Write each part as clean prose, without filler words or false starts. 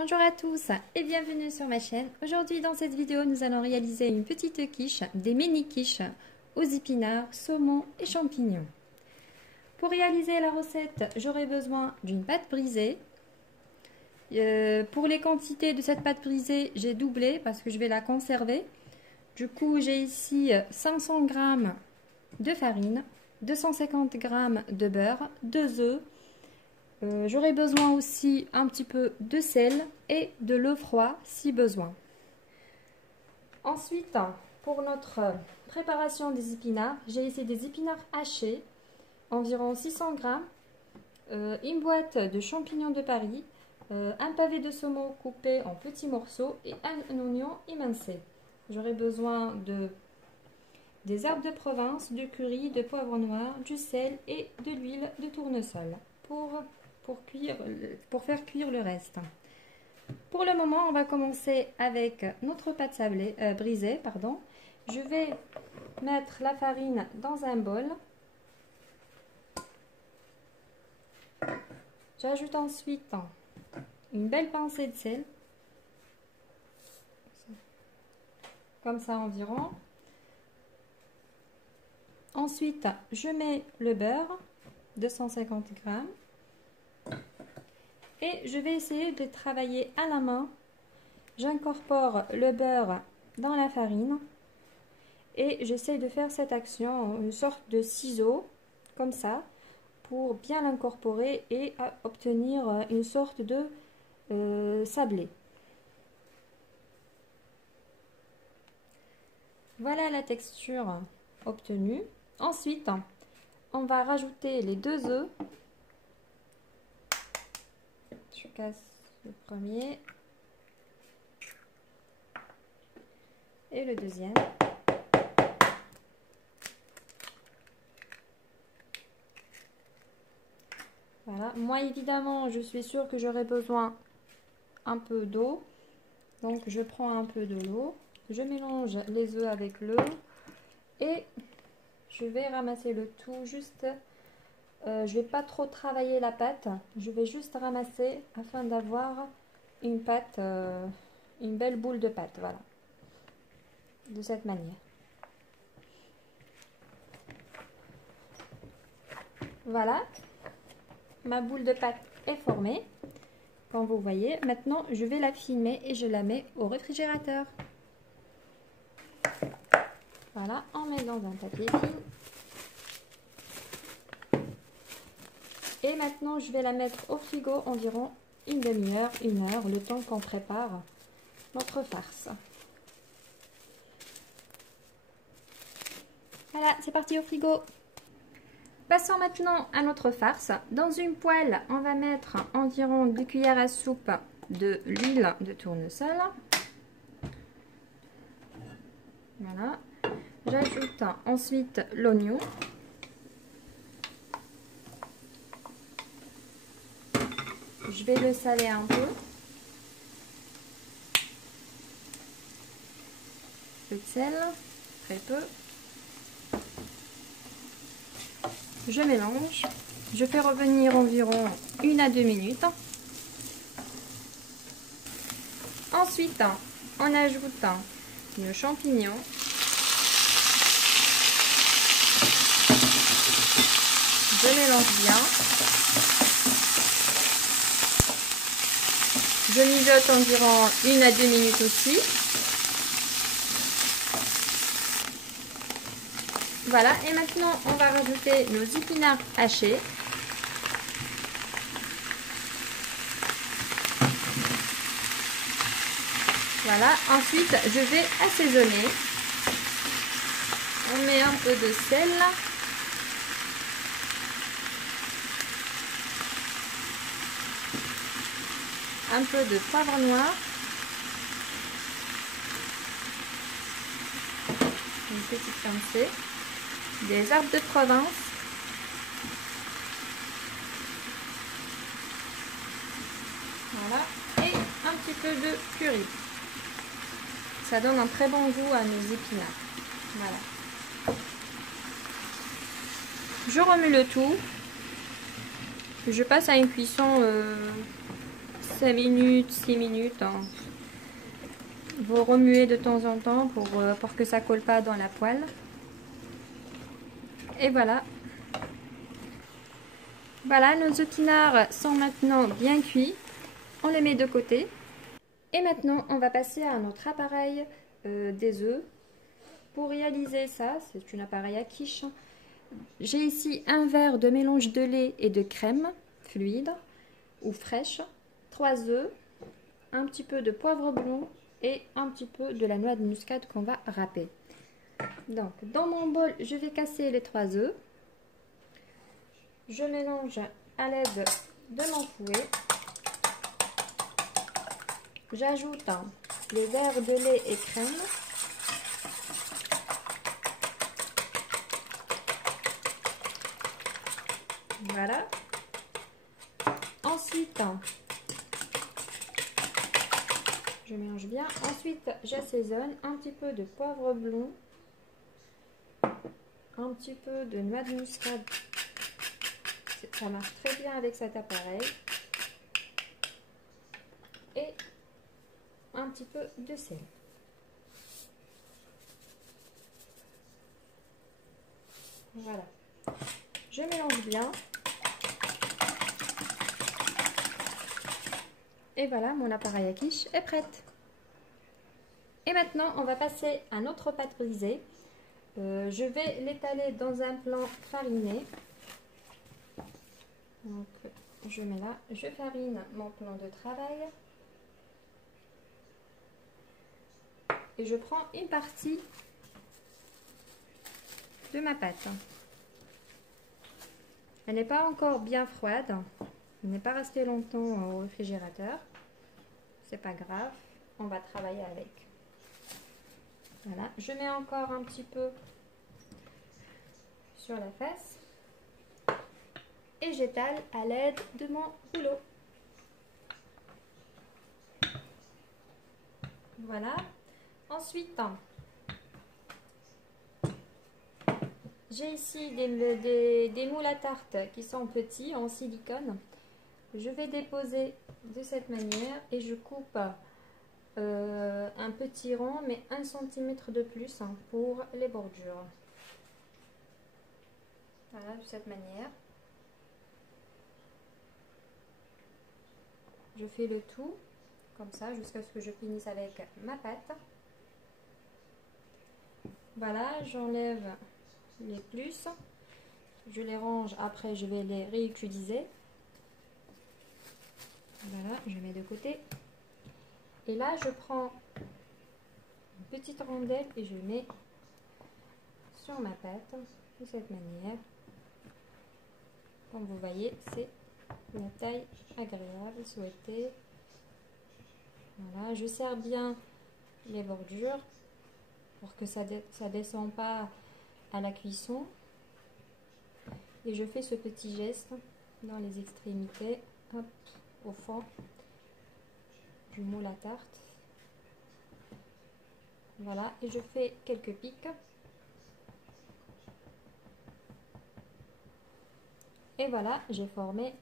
Bonjour à tous et bienvenue sur ma chaîne. Aujourd'hui dans cette vidéo nous allons réaliser une petite quiche, des mini quiches aux épinards, saumon et champignons. Pour réaliser la recette, j'aurai besoin d'une pâte brisée. Pour les quantités de cette pâte brisée, j'ai doublé parce que je vais la conserver. Du coup j'ai ici 500 g de farine, 250 g de beurre, 2 œufs. J'aurai besoin aussi un petit peu de sel et de l'eau froide si besoin. Ensuite, pour notre préparation des épinards, j'ai ici des épinards hachés, environ 600 g, une boîte de champignons de Paris, un pavé de saumon coupé en petits morceaux et un oignon émincé. J'aurai besoin des herbes de Provence, du curry, de poivre noir, du sel et de l'huile de tournesol pour faire cuire le reste. Pour le moment, on va commencer avec notre pâte sablée, brisée. Je vais mettre la farine dans un bol. J'ajoute ensuite une belle pincée de sel, comme ça environ. Ensuite, je mets le beurre, 250 g. Et je vais essayer de travailler à la main. J'incorpore le beurre dans la farine et j'essaie de faire cette action, une sorte de ciseau, comme ça, pour bien l'incorporer et obtenir une sorte de sablé. Voilà la texture obtenue. Ensuite, on va rajouter les 2 œufs. Je casse le premier et le deuxième. Voilà, moi évidemment je suis sûre que j'aurai besoin un peu d'eau, donc je prends un peu de l'eau, je mélange les œufs avec l'eau et je vais ramasser le tout juste. Je vais pas trop travailler la pâte, je vais juste ramasser afin d'avoir une pâte, une belle boule de pâte, voilà, de cette manière. Voilà, ma boule de pâte est formée, comme vous voyez. Maintenant, je vais la filmer et je la mets au réfrigérateur. Voilà, on met dans un papier film. Et maintenant, je vais la mettre au frigo environ une demi-heure, 1 heure, le temps qu'on prépare notre farce. Voilà, c'est parti au frigo. Passons maintenant à notre farce. Dans une poêle, on va mettre environ 2 cuillères à soupe de l'huile de tournesol. Voilà. J'ajoute ensuite l'oignon. Je vais le saler un peu. Un peu de sel, très peu. Je mélange. Je fais revenir environ 1 à 2 minutes. Ensuite, on ajoute nos champignons. Je mélange bien. Je mijote environ 1 à 2 minutes aussi. Voilà, et maintenant on va rajouter nos épinards hachés. Voilà, ensuite je vais assaisonner. On met un peu de sel. Un peu de poivre noir, une petite pincée, des herbes de Provence, voilà, et un petit peu de curry. Ça donne un très bon goût à nos épinards. Voilà. Je remue le tout. Je passe à une cuisson 5 minutes, 6 minutes. Hein. Vous remuez de temps en temps pour que ça colle pas dans la poêle. Et voilà. Voilà, nos épinards sont maintenant bien cuits. On les met de côté. Et maintenant, on va passer à notre appareil des œufs. Pour réaliser ça, c'est un appareil à quiche. J'ai ici un verre de mélange de lait et de crème fluide ou fraîche, 3 œufs, un petit peu de poivre blanc et un petit peu de la noix de muscade qu'on va râper. Donc, dans mon bol, je vais casser les 3 œufs. Je mélange à l'aide de mon fouet. J'ajoute les verres de lait et crème. Voilà. Ensuite, je mélange bien. Ensuite, j'assaisonne un petit peu de poivre blanc, un petit peu de noix de muscade. Ça marche très bien avec cet appareil. Et un petit peu de sel. Voilà. Je mélange bien. Et voilà, mon appareil à quiche est prête. Et maintenant, on va passer à notre pâte brisée. Je vais l'étaler dans un plan fariné. Donc, je mets là, je farine mon plan de travail. Et je prends une partie de ma pâte. Elle n'est pas encore bien froide. Elle n'est pas restée longtemps au réfrigérateur. C'est pas grave, on va travailler avec. Voilà, je mets encore un petit peu sur la face. Et j'étale à l'aide de mon rouleau. Voilà. Ensuite, j'ai ici des moules à tarte qui sont petits en silicone. Je vais déposer de cette manière et je coupe un petit rond, mais 1 cm de plus pour les bordures. Voilà, de cette manière. Je fais le tout comme ça jusqu'à ce que je finisse avec ma pâte. Voilà, j'enlève les plus. Je les range, après je vais les réutiliser. Voilà, je mets de côté. Et là, je prends une petite rondelle et je mets sur ma pâte de cette manière. Comme vous voyez, c'est une taille agréable, souhaitée. Voilà, je serre bien les bordures pour que ça descend pas à la cuisson. Et je fais ce petit geste dans les extrémités, hop, au fond du moule à tarte. Voilà, et je fais quelques pics. Et voilà, j'ai formé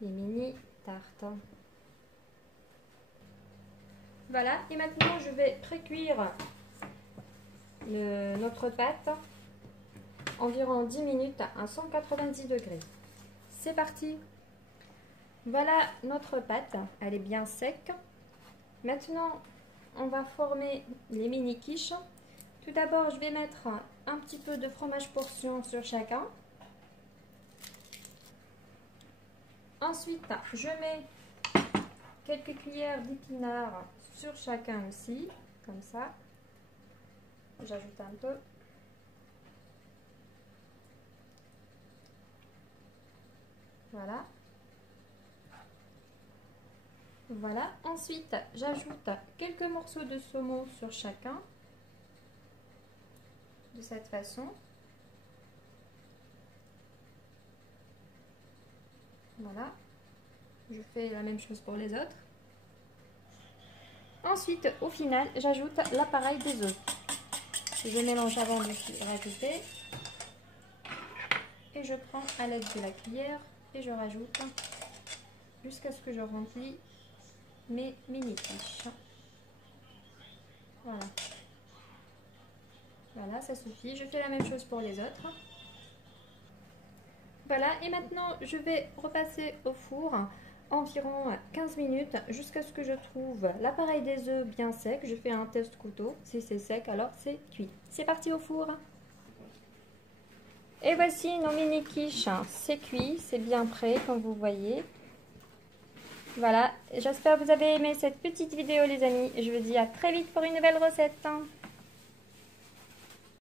les mini tartes. Voilà, et maintenant je vais précuire notre pâte environ 10 minutes à 190 degrés. C'est parti! Voilà notre pâte, elle est bien sec. Maintenant, on va former les mini quiches. Tout d'abord, je vais mettre un petit peu de fromage portion sur chacun. Ensuite, je mets quelques cuillères d'épinards sur chacun aussi, comme ça. J'ajoute un peu. Voilà. Voilà. Ensuite, j'ajoute quelques morceaux de saumon sur chacun. De cette façon. Voilà. Je fais la même chose pour les autres. Ensuite, au final, j'ajoute l'appareil des œufs. Je mélange avant de rajouter. Et je prends à l'aide de la cuillère et je rajoute jusqu'à ce que je remplis mes mini quiches. Voilà. Voilà, ça suffit. Je fais la même chose pour les autres. Voilà, et maintenant je vais repasser au four environ 15 minutes jusqu'à ce que je trouve l'appareil des œufs bien sec. Je fais un test couteau. Si c'est sec, alors c'est cuit. C'est parti au four. Et voici nos mini quiches. C'est cuit, c'est bien prêt comme vous voyez. Voilà, j'espère que vous avez aimé cette petite vidéo les amis. Je vous dis à très vite pour une nouvelle recette.